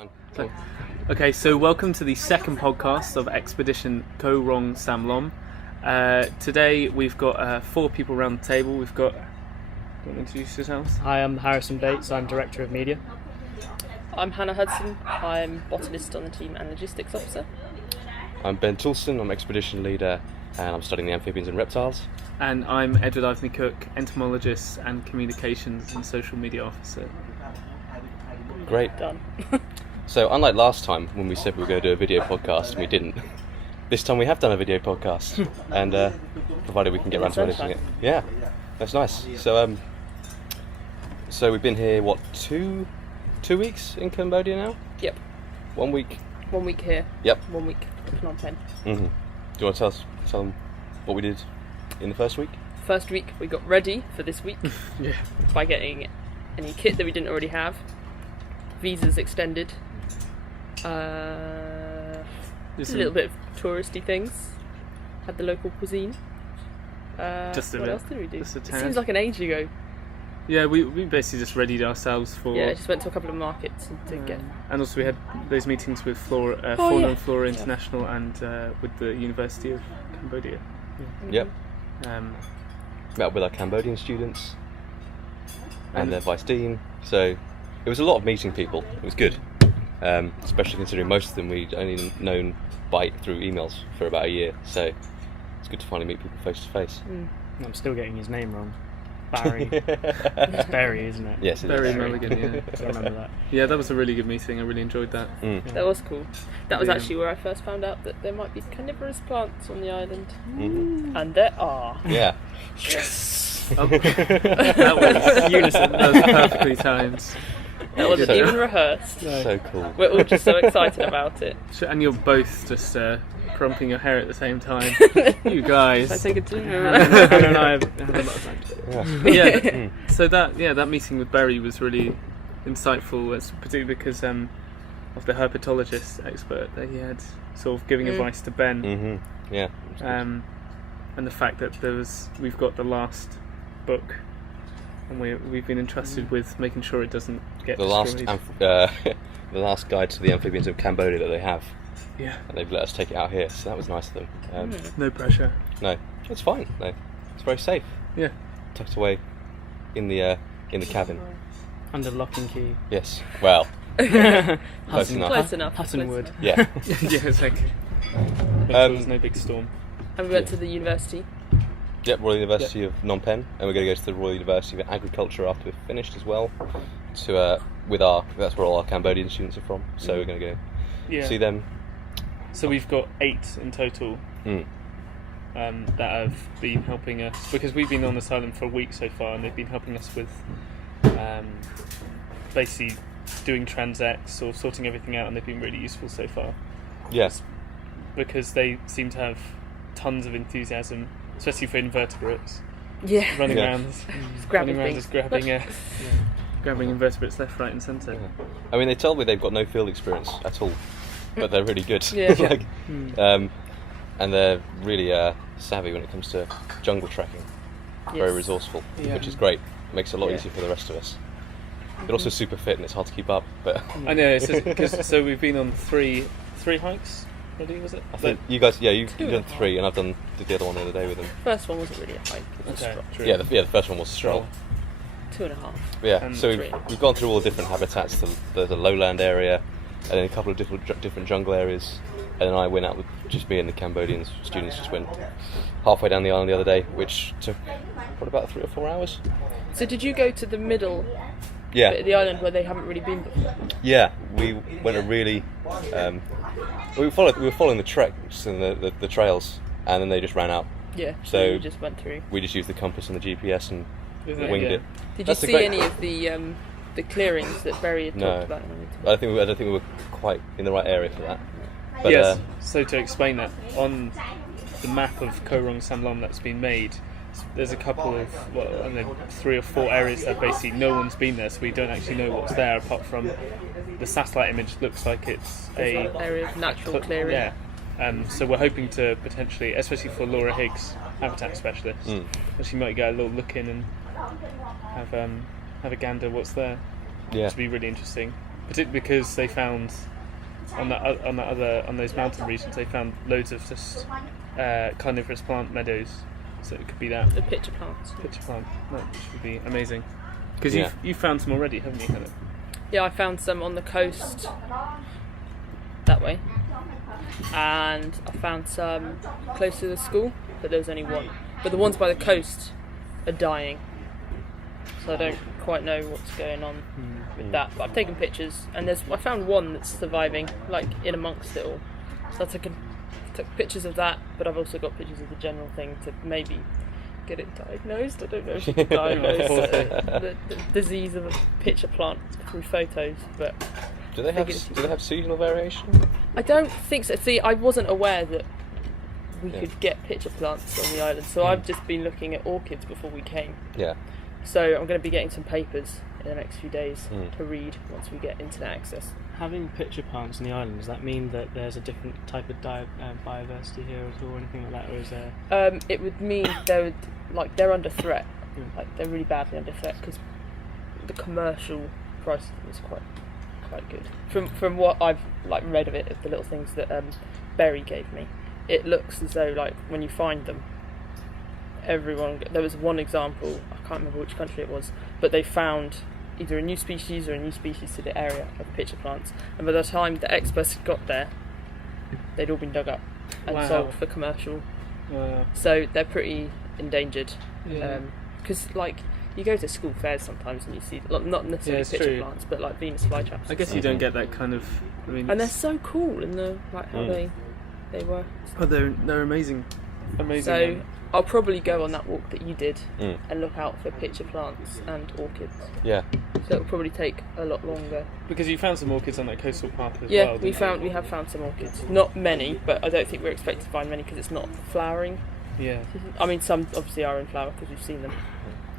Cool. Okay, so welcome to the second podcast of Expedition Samloem. Today we've got 4 people around the table. We've got... Do you want to introduce yourselves? Hi, I'm Harrison Bates. I'm Director of Media. I'm Hannah Hudson. I'm botanist on the team and logistics officer. I'm Ben Toulson. I'm Expedition Leader and I'm studying the amphibians and reptiles. And I'm Edward Ivney Cook, entomologist and communications and social media officer. Great. Done. So unlike last time when we said we were going to do a video podcast and we didn't, this time we have done a video podcast and provided we can get around to editing it. Yeah, that's nice. So we've been here, what, two weeks in Cambodia now? Yep. 1 week? 1 week here. Yep. 1 week in Phnom Penh. Mm-hmm. Do you want to tell them what we did in the first week? First week we got ready for this week Yeah. by getting any kit that we didn't already have. Visas extended. A little bit of touristy things. Had the local cuisine. Just a what bit. else did we do? Just a It tad. seems like an age ago. Yeah, we basically just readied ourselves for... Yeah, just went to a couple of markets to get... And also we had those meetings with Fauna and Flora International and with the University of Cambodia. Yep. Mm-hmm. Met with our Cambodian students and their vice dean. So it was a lot of meeting people. It was good, especially considering most of them we'd only known through emails for about a year. So it's good to finally meet people face to face. I'm still getting his name wrong. Barry. It's Barry, isn't it? Yes, it Barry is. Mulligan, yeah. I remember that. Yeah, that was a really good meeting. I really enjoyed that. That was cool. That was Yeah. actually where I first found out that there might be carnivorous plants on the island. Mhm. And there are. Yeah. Oh, that was Unison. That was perfectly timed. That wasn't So- even rehearsed. So cool. We're all just so excited about it. And you're both just crumping your hair at the same time. You guys. I take a two. Hannah and I have had a lot of time together. Yeah. Yeah. So that meeting with Barry was really insightful, particularly because of the herpetologist expert that he had sort of giving advice to Ben, Mm-hmm. Yeah. and the fact that we've got the last book, and we've been entrusted with making sure it doesn't get The last, destroyed. the last guide to the amphibians of Cambodia that they have, Yeah. and they've let us take it out here. So that was nice of them. No pressure. No, it's fine. No, it's very safe. Yeah. Tucked away in the cabin. Under lock and key. Yes. Well. Close enough. Close enough. Huttonwood. Yeah. Yeah, exactly. There was no big storm. And we went to the university. Yep, Royal University of Phnom Penh, and we're going to go to the Royal University of Agriculture after we've finished as well. To that's where all our Cambodian students are from. So we're going to go see them. So we've got 8 in total Mm. that have been helping us, because we've been on this island for a week so far, and they've been helping us with basically doing transects or sorting everything out, and they've been really useful so far. Yes. Because they seem to have tons of enthusiasm, especially for invertebrates, Yeah. running Yeah. around, Grabbing running around things. just grabbing invertebrates left, right, and centre. I mean, they told me they've got no field experience at all, but they're really good. Yeah. Like, and they're really savvy when it comes to jungle tracking. Very Yes. resourceful, Yeah. which is great. Makes it a lot Yeah. easier for the rest of us. They're also super fit, and it's hard to keep up. But I know, so we've been on three hikes. Already, was it? I think you guys, you've done 3, and did the other one the other day with them. First one wasn't really a hike. It was Okay, a stroll. true. Yeah, the first one was stroll. 2.5. Yeah, And so 3. we've gone through all the different habitats. There's a lowland area, and then a couple of different jungle areas. And then I went out with just me and the Cambodian students. Just went halfway down the island the other day, which took about 3 or 4 hours. So did you go to the middle Yeah, bit of the island where they haven't really been before? yeah. We went a really. We were following the treks and the trails, and then they just ran out. Yeah. So- you just went through. We just used the compass and the GPS and Isn't it? winged Yeah. it. Did That's you the see great- any of the clearings that Barry had No. talked about? I don't think we were quite in the right area for that. But Yes. So to explain that, on the map of Samloem that's been made, there's a couple of, I don't know, 3 or 4 areas that basically no one's been there, so we don't actually know what's there apart from the satellite image looks like it's a area of natural clearing. Yeah. So we're hoping to potentially, especially for Laura Higgs, habitat specialist, that she might go a little look in and have a gander what's there. Yeah. Which would be really interesting. particularly because they found on those mountain regions they found loads of just carnivorous plant meadows. So it could be that The pitcher plants. pitcher plant. That would be amazing. Because Yeah. you've found some already, haven't you, Hannah? Yeah, I found some on the coast that way, and I found some close to the school, but there was only one. But the ones by the coast are dying, so I don't quite know what's going on with that. But I've taken pictures, and I found one that's surviving, like in amongst it all. So I took pictures of that, but I've also got pictures of the general thing to maybe get it diagnosed. I don't know if you can diagnose the disease of a pitcher plant through photos, but Do they have seasonal variation? I don't think so. See, I wasn't aware that we could get pitcher plants on the island, so I've just been looking at orchids before we came. Yeah. So I'm going to be getting some papers in the next few days to read once we get internet access. Having pitcher plants on the island, does that mean that there's a different type of biodiversity here at all, or anything like that, or is there? It would mean they're under threat. Like they're really badly under threat because the commercial price of them is quite good. From what I've read of it, of the little things that Berry gave me, it looks as though when you find them, there was one example, I can't remember which country it was, but they found either a new species or a new species to the area of pitcher plants, and by the time the experts had got there, they'd all been dug up and sold for commercial. So they're pretty endangered. Because you go to school fairs sometimes and you see not necessarily pitcher plants, but like Venus flytraps. I guess you don't get that kind of. I mean, and they're so cool in the how they work. Oh, they're amazing. So I'll probably go on that walk that you did and look out for pitcher plants and orchids. Yeah. So it'll probably take a lot longer. Because you found some orchids on that coastal path as well. Yeah, we have found some orchids. Not many, but I don't think we're expected to find many because it's not flowering. Yeah. I mean, some obviously are in flower because we've seen them.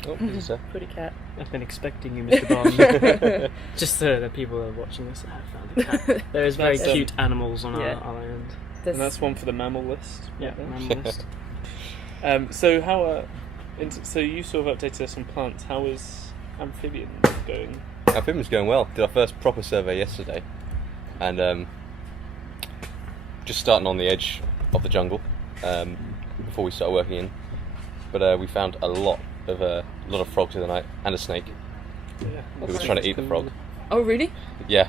Oh, so. Pretty cat. I've been expecting you, Mr. Bond. Just so that people are watching this. I found a cat. There is very cute animals on our island. And that's one for the mammal list. Yeah, mammal list. So how? So you sort of updated us on plants. How is amphibians going? Amphibians going well. Did our first proper survey yesterday, and just starting on the edge of the jungle before we started working in. But we found a lot of frogs in the night and a snake who was trying to eat the frog. Oh, really? Yeah.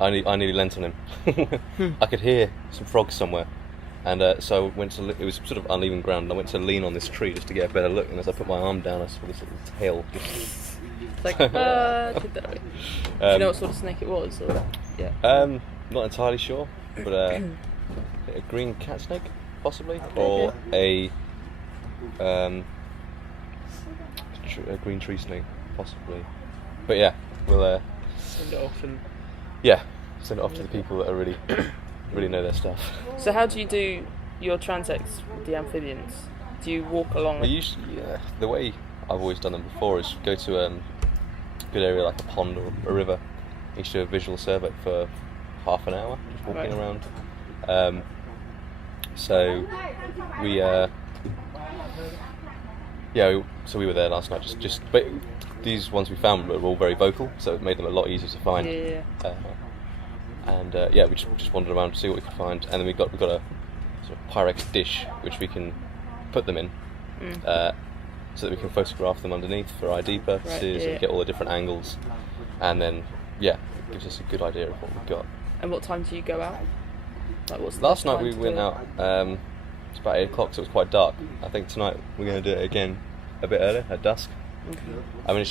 I nearly leant on him. I could hear some frogs somewhere, and so I went to. It was sort of uneven ground. And I went to lean on this tree just to get a better look. And as I put my arm down, I saw this little tail. It's like, take that away. Do you know what sort of snake it was? Or? Yeah. Not entirely sure, but a green cat snake, possibly, or a green tree snake, possibly. But yeah, we'll send it off and. Yeah, send it off to the people that are really know their stuff. So how do you do your transects with the amphibians? Do you walk along? The way I've always done them before is go to a good area like a pond or a river. You do a visual survey for half an hour, just walking around. So we so we were there last night. But these ones we found were all very vocal, so it made them a lot easier to find. Yeah. We just wandered around to see what we could find, and then we got a sort of Pyrex dish which we can put them in, so that we can photograph them underneath for ID purposes and get all the different angles, and then it gives us a good idea of what we've got. And what time do you go out? Last night we went out. It's about 8 o'clock, so it was quite dark. I think tonight we're going to do it again a bit earlier, at dusk. Okay. I mean, it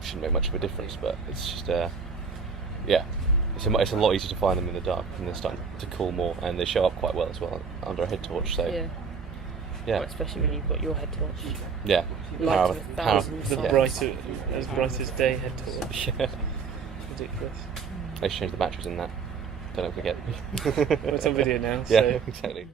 shouldn't make much of a difference, but it's just, it's a lot easier to find them in the dark, and they're starting to cool more, and they show up quite well as well under a head torch. So well, especially when you've got your head torch. Yeah, Light of thousands. The brighter, as bright as day head torch. Yeah, Ridiculous. they should change the batteries in that. Don't forget. Well, it's on video now. Yeah, so. exactly.